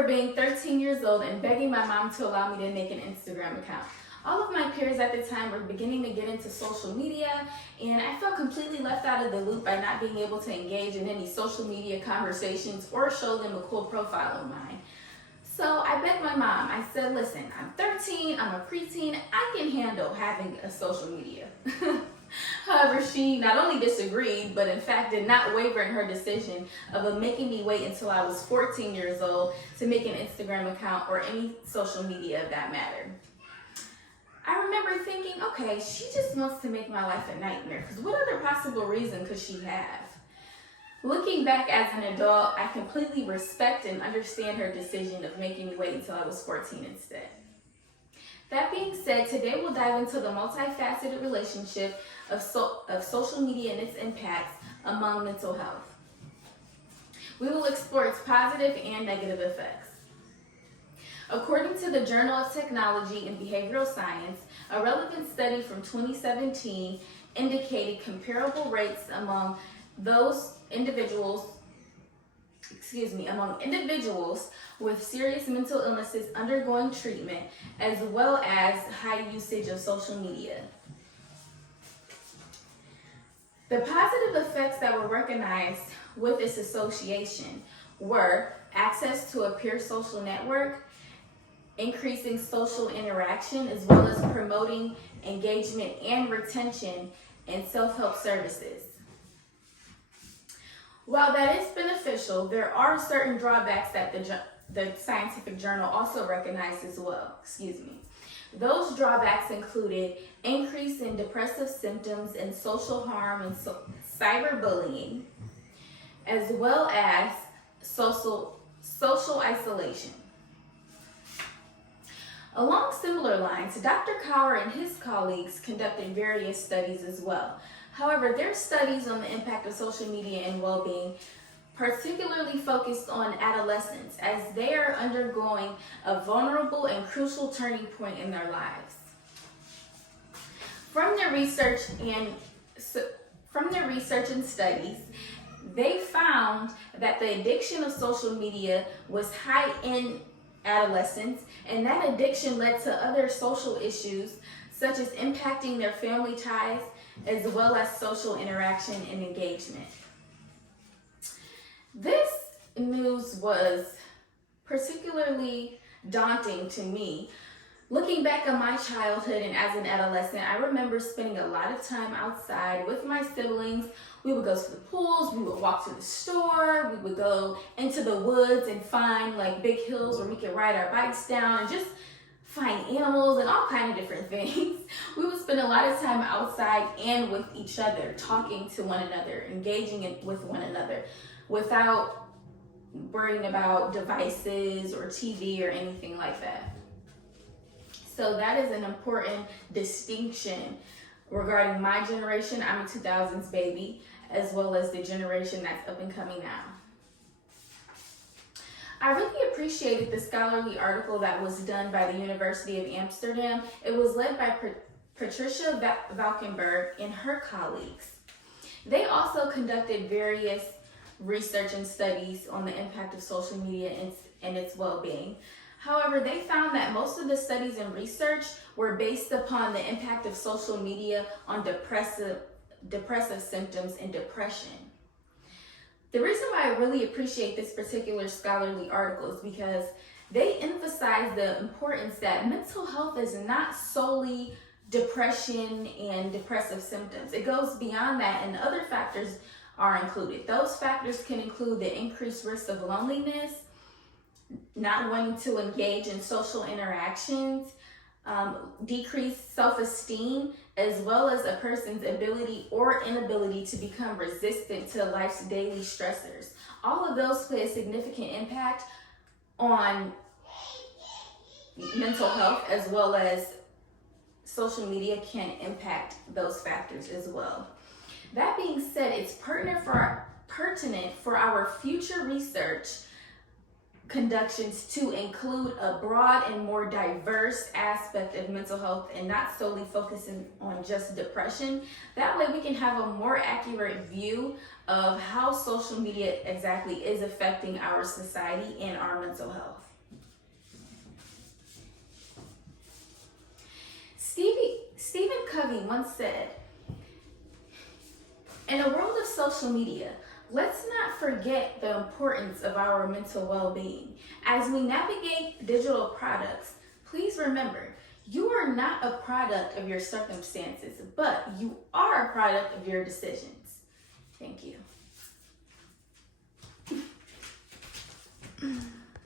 remember being 13 years old and begging my mom to allow me to make an Instagram account. All of my peers at the time were beginning to get into social media, and I felt completely left out of the loop by not being able to engage in any social media conversations or show them a cool profile of mine. So I begged my mom. I said, listen, I'm 13, I'm a preteen, I can handle having a social media. However, she not only disagreed, but in fact did not waver in her decision of making me wait until I was 14 years old to make an Instagram account or any social media of that matter. I remember thinking, okay, she just wants to make my life a nightmare, because what other possible reason could she have? Looking back as an adult, I completely respect and understand her decision of making me wait until I was 14 instead. That being said, today we'll dive into the multifaceted relationship of social media and its impacts among mental health. We will explore its positive and negative effects. According to the Journal of Technology and Behavioral Science, a relevant study from 2017 indicated comparable rates among individuals with serious mental illnesses undergoing treatment, as well as high usage of social media. The positive effects that were recognized with this association were access to a peer social network, increasing social interaction, as well as promoting engagement and retention in self-help services. While that is beneficial, there are certain drawbacks that the scientific journal also recognized as well. Those drawbacks included increase in depressive symptoms and social harm and cyberbullying, as well as social isolation. Along similar lines, Dr. Kaur and his colleagues conducted various studies as well. However, their studies on the impact of social media and well-being particularly focused on adolescents, as they are undergoing a vulnerable and crucial turning point in their lives. From their research and studies, they found that the addiction of social media was high in adolescents, and that addiction led to other social issues such as impacting their family ties, as well as social interaction and engagement. This news was particularly daunting to me. Looking back on my childhood and as an adolescent, I remember spending a lot of time outside with my siblings. We would go to the pools, we would walk to the store, we would go into the woods and find like big hills where we could ride our bikes down and just find animals and all kinds of different things. We would spend a lot of time outside and with each other, talking to one another, engaging with one another without worrying about devices or TV or anything like that. So that is an important distinction regarding my generation. I'm a 2000s baby, as well as the generation that's up and coming now. I really appreciated the scholarly article that was done by the University of Amsterdam. It was led by Patricia Valkenburg and her colleagues. They also conducted various research and studies on the impact of social media and its well-being. However, they found that most of the studies and research were based upon the impact of social media on depressive symptoms and depression. The reason why I really appreciate this particular scholarly article is because they emphasize the importance that mental health is not solely depression and depressive symptoms. It goes beyond that, and other factors are included. Those factors can include the increased risk of loneliness, not wanting to engage in social interactions, decreased self-esteem, as well as a person's ability or inability to become resistant to life's daily stressors. All of those play a significant impact on mental health, as well as social media can impact those factors as well. That being said, it's pertinent for our future research conductions to include a broad and more diverse aspect of mental health and not solely focusing on just depression. That way we can have a more accurate view of how social media exactly is affecting our society and our mental health. Stephen Covey once said, in a world of social media, let's not forget the importance of our mental well-being. As we navigate digital products, please remember, you are not a product of your circumstances, but you are a product of your decisions. Thank you.